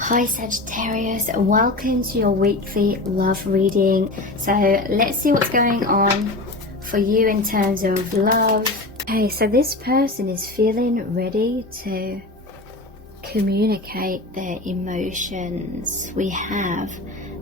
Hi Sagittarius, welcome to your weekly love reading. So let's see what's going on for you in terms of love. Okay, so this person is feeling ready to communicate their emotions. We have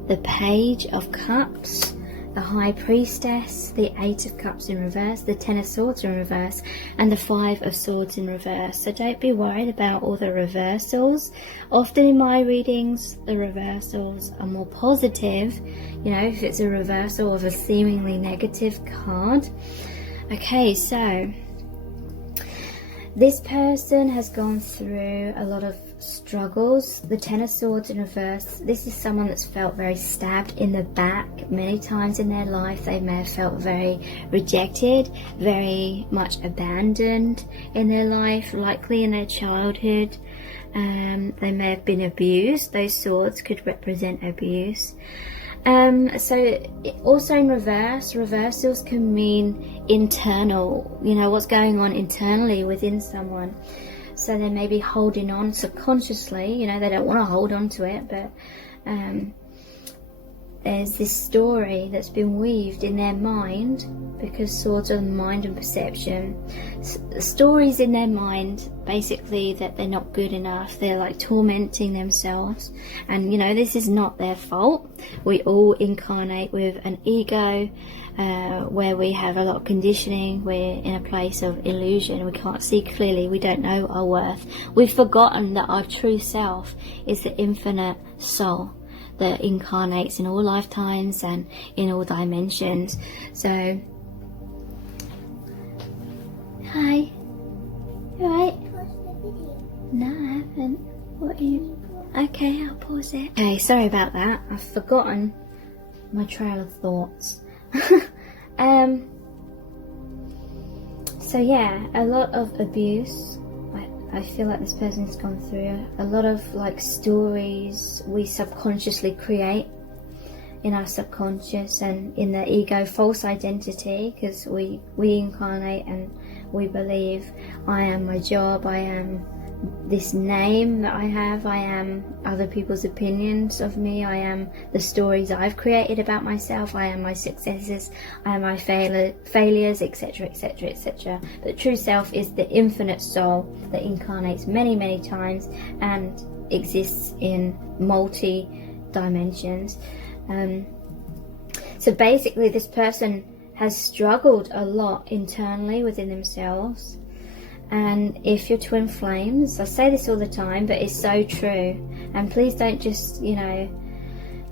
the Page of Cups, the High Priestess, the Eight of Cups in reverse, the Ten of Swords in reverse, and the Five of Swords in reverse. So don't be worried about all the reversals. Often in my readings, the reversals are more positive, you know, if it's a reversal of a seemingly negative card. Okay, so this person has gone through a lot of struggles. The Ten of Swords in reverse, this is someone that's felt very stabbed in the back many times in their life. They may have felt very rejected, very much abandoned in their life, likely in their childhood. They may have been abused. Those swords could represent abuse. So also in reverse, reversals can mean internal, you know, what's going on internally within someone. So they may be holding on subconsciously, you know, they don't want to hold on to it, but there's this story that's been weaved in their mind, because swords are the mind and perception. Stories in their mind, basically, that they're not good enough, they're like tormenting themselves, and you know, this is not their fault. We all incarnate with an ego, where we have a lot of conditioning. We're in a place of illusion, we can't see clearly, we don't know our worth. We've forgotten that our true self is the infinite soul that incarnates in all lifetimes and in all dimensions. So, hi, you alright? No, I haven't. What are you? Okay, I'll pause it. Okay, sorry about that. I've forgotten my trail of thoughts. So yeah, a lot of abuse. I feel like this person's gone through a lot of like stories we subconsciously create in our subconscious and in the ego, false identity, because we incarnate and we believe I am my job, I am this name that I have, I am other people's opinions of me, I am the stories I've created about myself, I am my successes, I am my failures, etc, etc, etc. But true self is the infinite soul that incarnates many, many times and exists in multi dimensions. So basically this person has struggled a lot internally within themselves. And if you're twin flames, I say this all the time, but it's so true, and please don't just, you know,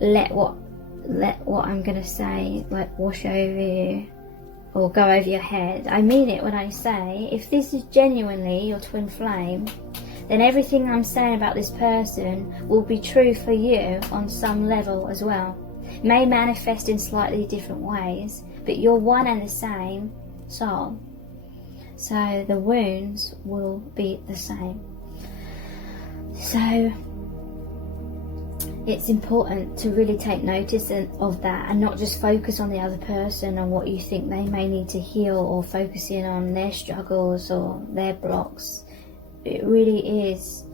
let what I'm gonna say like wash over you or go over your head. I mean it when I say, if this is genuinely your twin flame, then everything I'm saying about this person will be true for you on some level as well. It may manifest in slightly different ways, but you're one and the same soul. So the wounds will be the same. So it's important to really take notice of that and not just focus on the other person and what you think they may need to heal, or focusing on their struggles or their blocks. It really is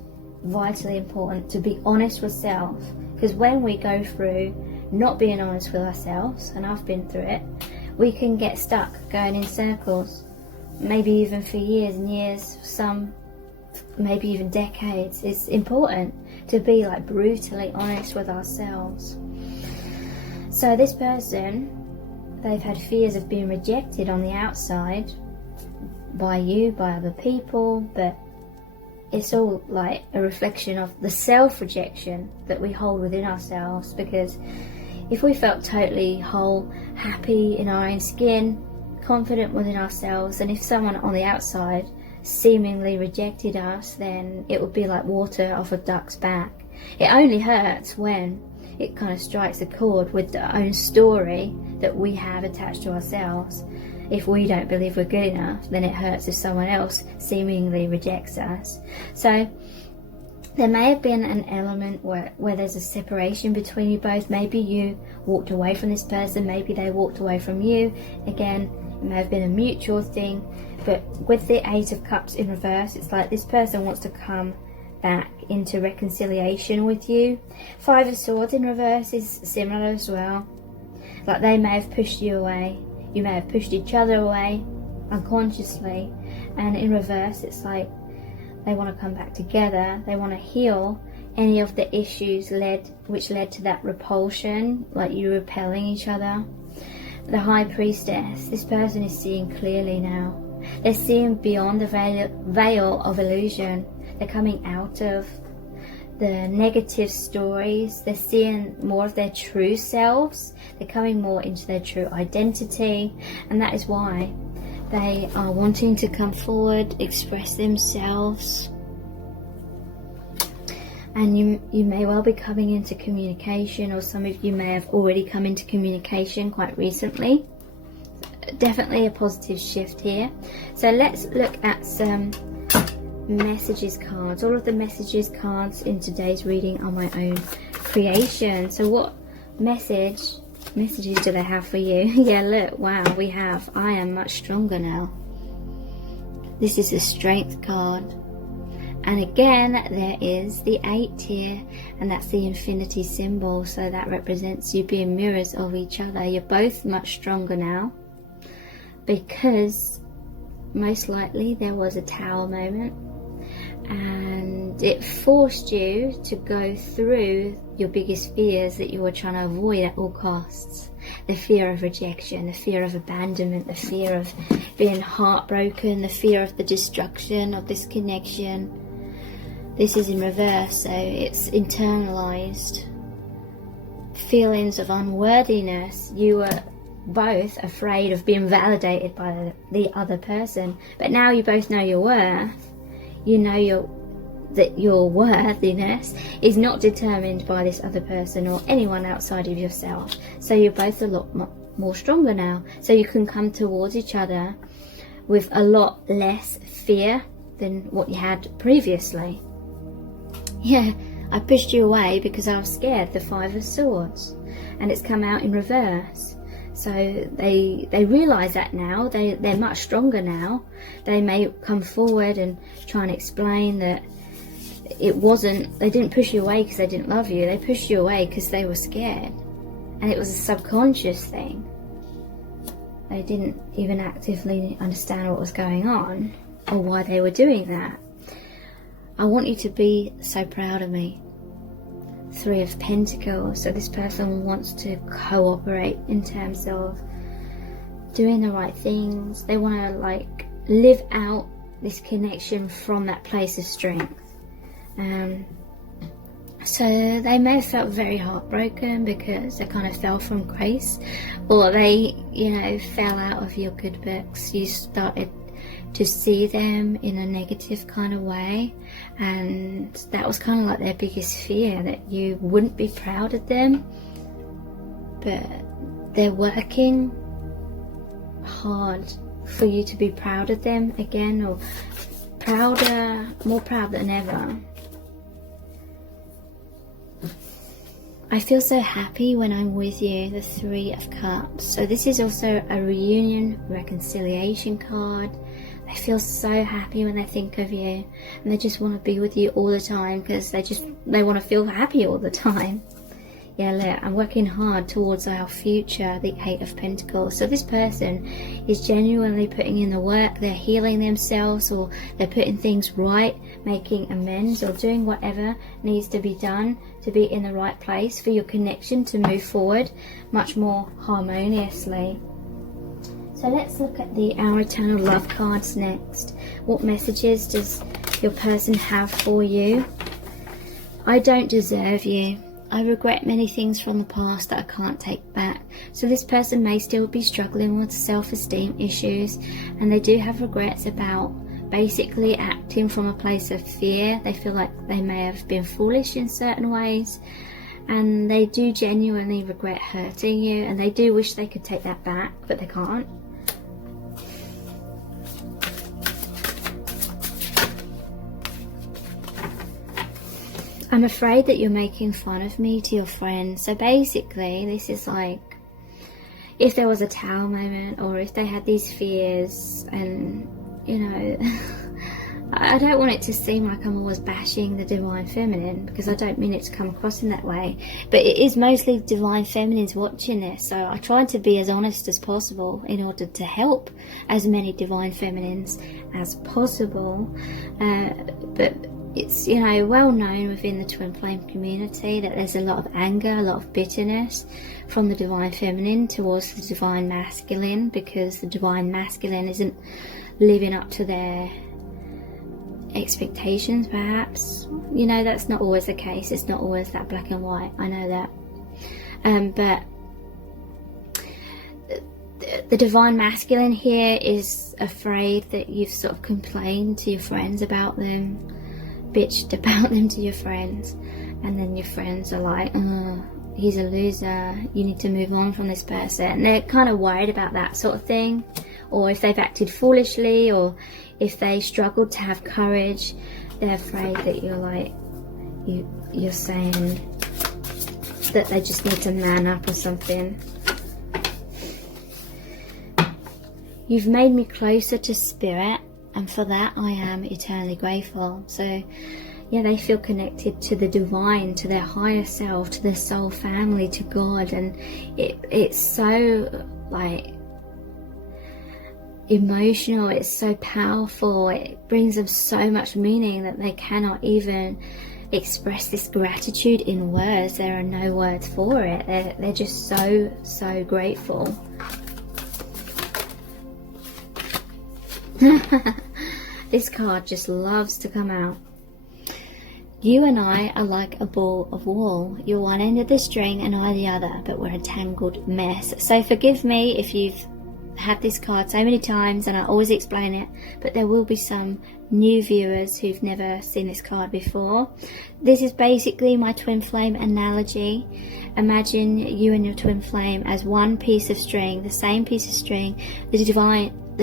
vitally important to be honest with self, because when we go through not being honest with ourselves, and I've been through it, we can get stuck going in circles. Maybe even for years and years, some maybe even decades. It's important to be like brutally honest with ourselves. So this person, they've had fears of being rejected on the outside by you, by other people, but it's all like a reflection of the self-rejection that we hold within ourselves. Because if we felt totally whole, happy in our own skin, confident within ourselves, and if someone on the outside seemingly rejected us, then it would be like water off a duck's back. It only hurts when it kind of strikes a chord with the own story that we have attached to ourselves. If we don't believe we're good enough, then it hurts if someone else seemingly rejects us. So there may have been an element where there's a separation between you both. Maybe you walked away from this person, maybe they walked away from you. Again, it may have been a mutual thing, but with the Eight of Cups in reverse, it's like this person wants to come back into reconciliation with you. 5 of Swords in reverse is similar as well. Like they may have pushed you away. You may have pushed each other away unconsciously. And in reverse, it's like they want to come back together. They want to heal any of the issues which led to that repulsion, like you repelling each other. The High Priestess, this person is seeing clearly now. They're seeing beyond the veil of illusion. They're coming out of the negative stories. They're seeing more of their true selves. They're coming more into their true identity, and that is why they are wanting to come forward, express themselves. And you may well be coming into communication, or some of you may have already come into communication quite recently. Definitely a positive shift here. So let's look at some messages cards. All of the messages cards in today's reading are my own creation. So what messages do they have for you? Yeah, look, wow, we have I am much stronger now. This is the Strength card. And again, there is the 8 here, and that's the infinity symbol. So that represents you being mirrors of each other. You're both much stronger now, because most likely there was a Tower moment, and it forced you to go through your biggest fears that you were trying to avoid at all costs. The fear of rejection, the fear of abandonment, the fear of being heartbroken, the fear of the destruction of this connection. This is in reverse, so it's internalized feelings of unworthiness. You were both afraid of being validated by the other person, but now you both know your worth. You know that your worthiness is not determined by this other person or anyone outside of yourself. So you're both a lot more stronger now, so you can come towards each other with a lot less fear than what you had previously. Yeah, I pushed you away because I was scared, the 5 of Swords, and it's come out in reverse. So they realise that now. They're much stronger now. They may come forward and try and explain that it wasn't, they didn't push you away because they didn't love you. They pushed you away because they were scared, and it was a subconscious thing. They didn't even actively understand what was going on or why they were doing that. I want you to be so proud of me. 3 of Pentacles. So this person wants to cooperate in terms of doing the right things. They want to like live out this connection from that place of strength. So they may have felt very heartbroken because they kind of fell from grace, or they, fell out of your good books. You started to see them in a negative kind of way, and that was kind of like their biggest fear, that you wouldn't be proud of them. But they're working hard for you to be proud of them again, or prouder, more proud than ever. I feel so happy when I'm with you, the 3 of Cups. So this is also a reunion, reconciliation card. They feel so happy when they think of you, and they just want to be with you all the time because they want to feel happy all the time. Yeah, look, I'm working hard towards our future, the 8 of Pentacles. So this person is genuinely putting in the work. They're healing themselves, or they're putting things right, making amends, or doing whatever needs to be done to be in the right place for your connection to move forward much more harmoniously. So let's look at Our Eternal Love cards next. What messages does your person have for you? I don't deserve you. I regret many things from the past that I can't take back. So this person may still be struggling with self-esteem issues, and they do have regrets about basically acting from a place of fear. They feel like they may have been foolish in certain ways, and they do genuinely regret hurting you, and they do wish they could take that back, but they can't. I'm afraid that you're making fun of me to your friends. So basically, this is like if there was a Tower moment, or if they had these fears and, I don't want it to seem like I'm always bashing the divine feminine, because I don't mean it to come across in that way, but it is mostly divine feminines watching this, so I try to be as honest as possible in order to help as many divine feminines as possible. But it's, you know, well known within the twin flame community that there's a lot of anger, a lot of bitterness from the divine feminine towards the divine masculine, because the divine masculine isn't living up to their expectations, perhaps. You know, that's not always the case. It's not always that black and white, I know that. But the divine masculine here is afraid that you've sort of complained to your friends about them, bitched about them to your friends, and then your friends are like, oh, he's a loser, you need to move on from this person. And they're kind of worried about that sort of thing, or if they've acted foolishly, or if they struggled to have courage, they're afraid that you're like, you're saying that they just need to man up or something. You've made me closer to spirit, and for that I am eternally grateful. So yeah, they feel connected to the divine, to their higher self, to their soul family, to God, and it's so like emotional, it's so powerful, it brings them so much meaning that they cannot even express this gratitude in words. There are no words for it. They're just so grateful. This card just loves to come out. You and I are like a ball of wool. You're one end of the string and I the other, but we're a tangled mess. So forgive me if you've had this card so many times and I always explain it, but there will be some new viewers who've never seen this card before. This is basically my twin flame analogy. Imagine you and your twin flame as one piece of string, the same piece of string. The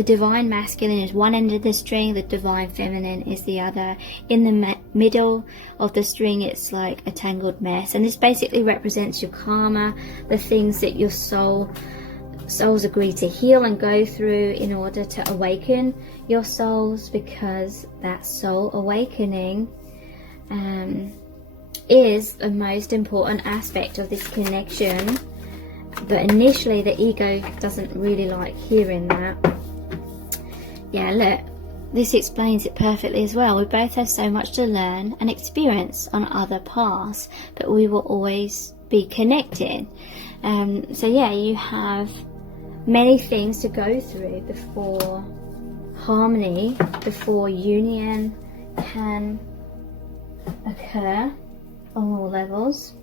divine masculine is one end of the string, the divine feminine is the other. In the middle of the string it's like a tangled mess, and this basically represents your karma, the things that your souls agree to heal and go through in order to awaken your souls, because that soul awakening is the most important aspect of this connection. But initially the ego doesn't really like hearing that. Yeah, look, this explains it perfectly as well. We both have so much to learn and experience on other paths, but we will always be connected. So yeah, you have many things to go through before harmony, before union can occur on all levels.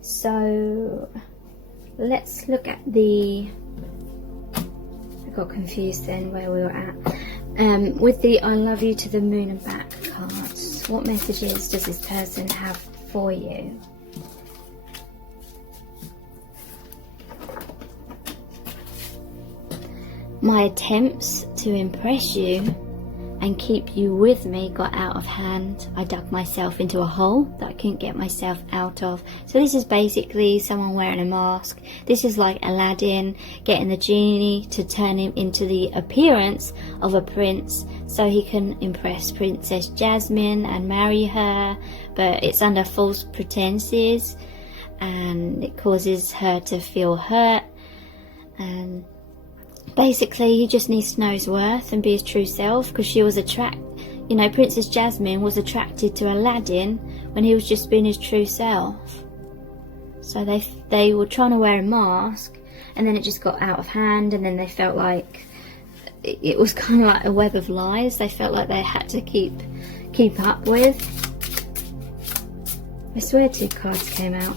So let's look at I got confused then where we were at. With the I love you to the moon and back cards, what messages does this person have for you? My attempts to impress you and keep you with me got out of hand. I dug myself into a hole that I couldn't get myself out of. So this is basically someone wearing a mask. This is like Aladdin getting the genie to turn him into the appearance of a prince so he can impress Princess Jasmine and marry her, but it's under false pretenses and it causes her to feel hurt. And basically he just needs to know his worth and be his true self, because she was Princess Jasmine was attracted to Aladdin when he was just being his true self. So they were trying to wear a mask, and then it just got out of hand, and then they felt like it was kind of like a web of lies they felt like they had to keep up with. I swear 2 cards came out.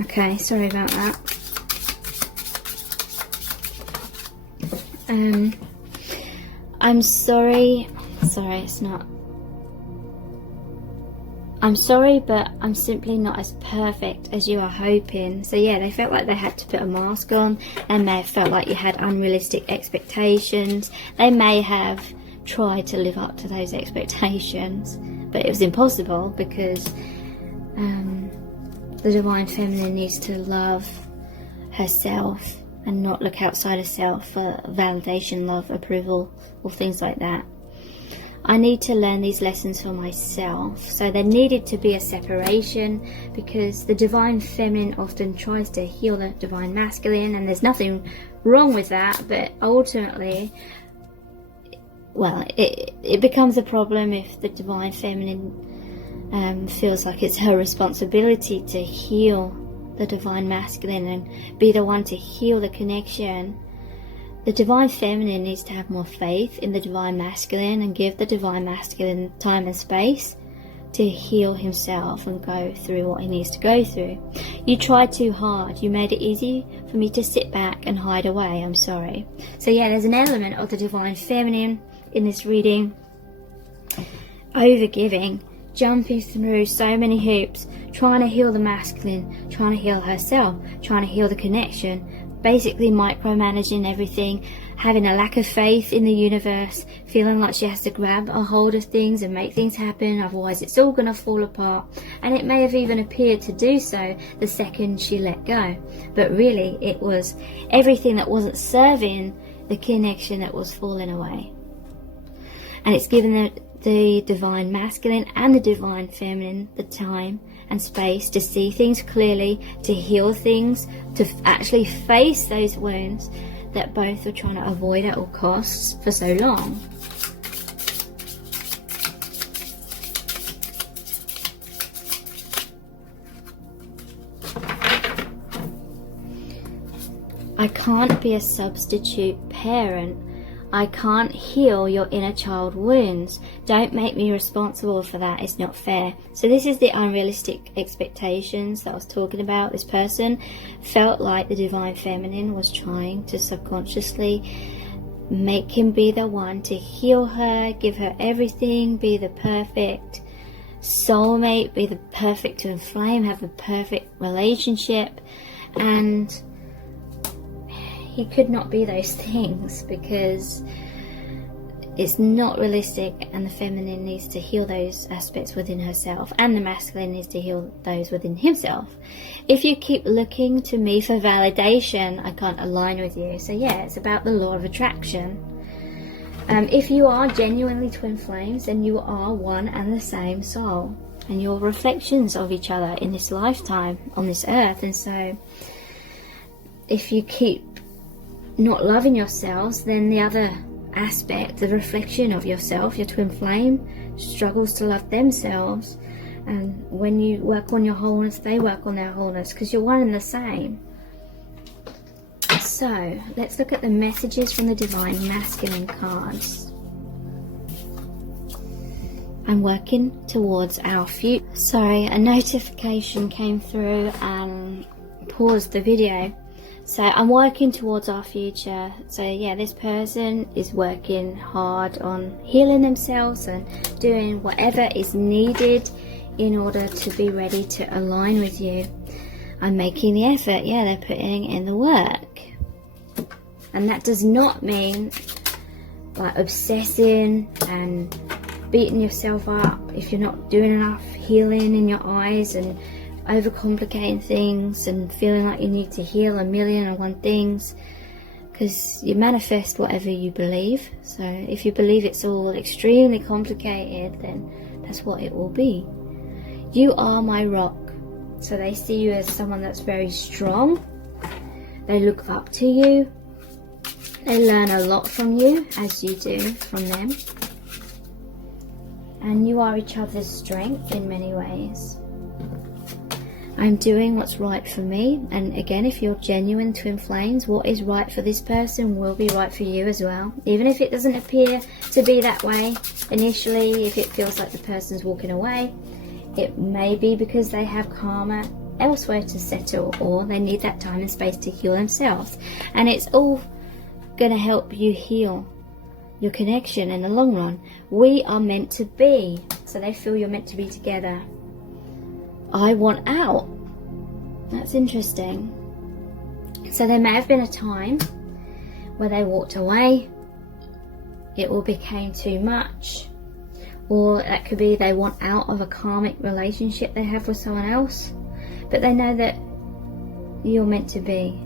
Okay, sorry about that. I'm sorry, it's not. I'm sorry, but I'm simply not as perfect as you are hoping. So yeah, they felt like they had to put a mask on. They may have felt like you had unrealistic expectations. They may have tried to live up to those expectations, but it was impossible, because the divine feminine needs to love herself and not look outside herself for validation, love, approval, or things like that. I need to learn these lessons for myself. So there needed to be a separation, because the divine feminine often tries to heal the divine masculine, and there's nothing wrong with that, but ultimately, well, it becomes a problem if the divine feminine feels like it's her responsibility to heal the divine masculine and be the one to heal the connection. The divine feminine needs to have more faith in the divine masculine and give the divine masculine time and space to heal himself and go through what he needs to go through. You tried too hard. You made it easy for me to sit back and hide away. I'm sorry. So yeah, there's an element of the divine feminine in this reading. Overgiving, jumping through so many hoops, trying to heal the masculine, trying to heal herself, trying to heal the connection, basically micromanaging everything, having a lack of faith in the universe, feeling like she has to grab a hold of things and make things happen, otherwise it's all going to fall apart. And it may have even appeared to do so the second she let go, but really it was everything that wasn't serving the connection that was falling away. And it's given the divine masculine and the divine feminine the time and space to see things clearly, to heal things, to actually face those wounds that both were trying to avoid at all costs for so long. I can't be a substitute parent. I can't heal your inner child wounds. Don't make me responsible for that. It's not fair. So this is the unrealistic expectations that I was talking about. This person felt like the divine feminine was trying to subconsciously make him be the one to heal her, give her everything, be the perfect soulmate, be the perfect twin flame, have the perfect relationship. And he could not be those things because it's not realistic, and the feminine needs to heal those aspects within herself, and the masculine needs to heal those within himself. If you keep looking to me for validation, I can't align with you. So yeah, it's about the law of attraction. If you are genuinely twin flames, then you are one and the same soul, and you're reflections of each other in this lifetime on this earth. And so if you keep not loving yourselves, then the other aspect, the reflection of yourself, your twin flame, struggles to love themselves. And when you work on your wholeness, they work on their wholeness, because you're one and the same. So let's look at the messages from the divine masculine cards. I'm working towards our future. Sorry, a notification came through and paused the video. So I'm working towards our future. So yeah, this person is working hard on healing themselves and doing whatever is needed in order to be ready to align with you. I'm making the effort. Yeah, they're putting in the work. And that does not mean like obsessing and beating yourself up if you're not doing enough healing in your eyes and overcomplicating things and feeling like you need to heal 1,000,001 things, because you manifest whatever you believe. So if you believe it's all extremely complicated, then that's what it will be. You are my rock. So they see you as someone that's very strong. They look up to you. They learn a lot from you, as you do from them. And you are each other's strength in many ways. I'm doing what's right for me. And again, if you're genuine twin flames, what is right for this person will be right for you as well. Even if it doesn't appear to be that way initially, if it feels like the person's walking away, it may be because they have karma elsewhere to settle, or they need that time and space to heal themselves. And it's all going to help you heal your connection in the long run. We are meant to be. So they feel you're meant to be together. I want out. That's interesting. So there may have been a time where they walked away. It all became too much. Or that could be they want out of a karmic relationship they have with someone else. But they know that you're meant to be.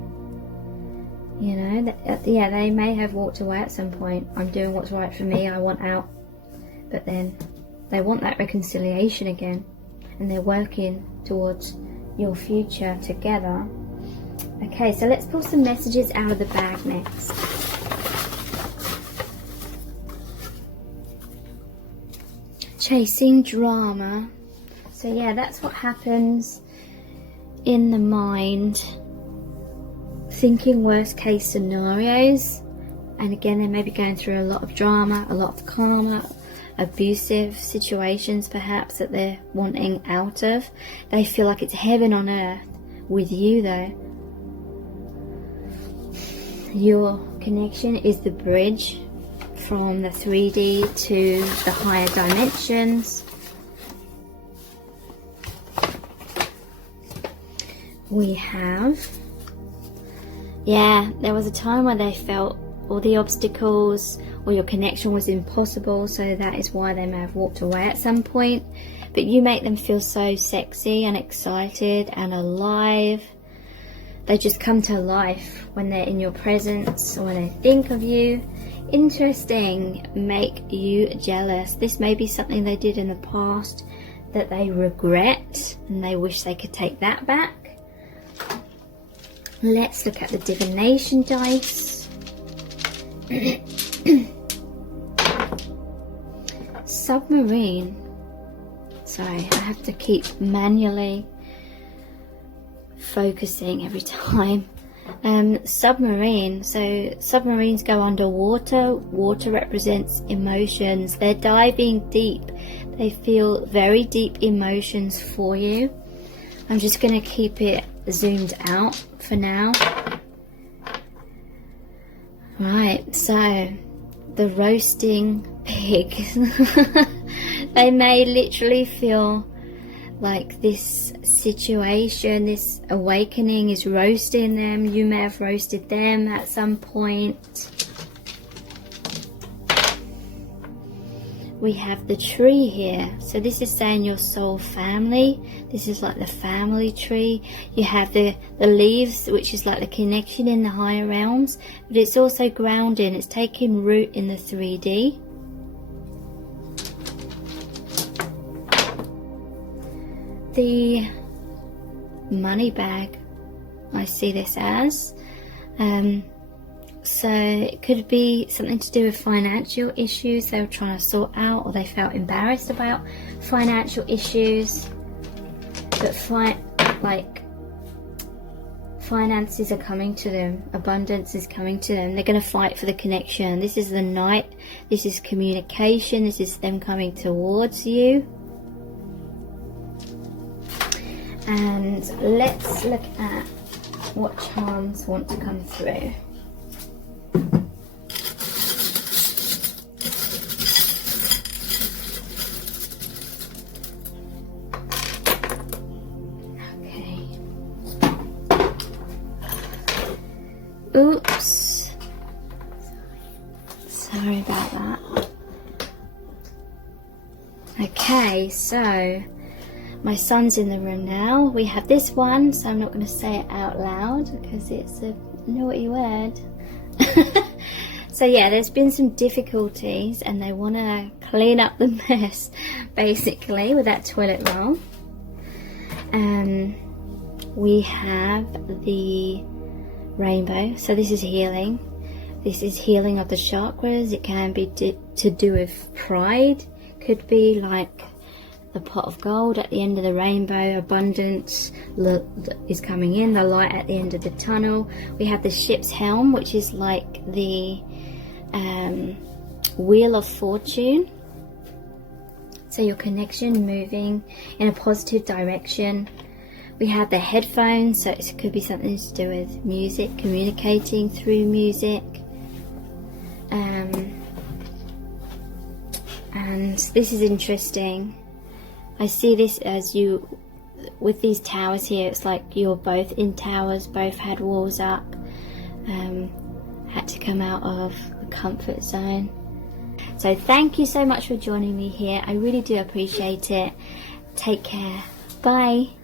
You know, yeah, they may have walked away at some point. I'm doing what's right for me. I want out. but then they want that reconciliation again, and they're working towards your future together. Okay, so let's pull some messages out of the bag next. Chasing drama. So yeah, that's what happens in the mind. Thinking worst case scenarios. And again, they may be going through a lot of drama, a lot of karma, abusive situations perhaps that they're wanting out of. They feel like it's heaven on earth with you though. Your connection is the bridge from the 3D to the higher dimensions. We have, yeah, there was a time where they felt all the obstacles or your connection was impossible, so that is why they may have walked away at some point. But you make them feel so sexy and excited and alive. They just come to life when they're in your presence or when they think of you. Interesting, make you jealous. This may be something they did in the past that they regret and they wish they could take that back. Let's look at the divination dice. Submarine. Sorry, I have to keep manually focusing every time. Submarine. So submarines go underwater. Water represents emotions. They're diving deep. They feel very deep emotions for you. I'm just going to keep it zoomed out for now. Right, so the roasting pig. They may literally feel like this situation, this awakening is roasting them. You may have roasted them at some point. We have the tree here. So this is saying your soul family. This is like the family tree. You have the leaves, which is like the connection in the higher realms. But it's also grounding. It's taking root in the 3D. The money bag, I see this as. So it could be something to do with financial issues they were trying to sort out, or they felt embarrassed about financial issues. But finances are coming to them, abundance is coming to them. They're going to fight for the connection. This is the Knight. This is communication. This is them coming towards you. And let's look at what charms want to come through. Okay. Oops. Sorry about that. Okay, so my son's in the room now. We have this one, so I'm not going to say it out loud because it's a naughty word. So yeah, there's been some difficulties and they want to clean up the mess basically with that toilet roll. We have the rainbow. So this is healing. This is healing of the chakras. It can be to do with pride. Could be like the pot of gold at the end of the rainbow. Abundance is coming in, the light at the end of the tunnel. We have the ship's helm, which is like the wheel of fortune. So your connection moving in a positive direction. We have the headphones, so it could be something to do with music, communicating through music. And this is interesting. I see this as you, with these towers here, it's like you're both in towers, both had walls up, had to come out of the comfort zone. So thank you so much for joining me here. I really do appreciate it. Take care. Bye.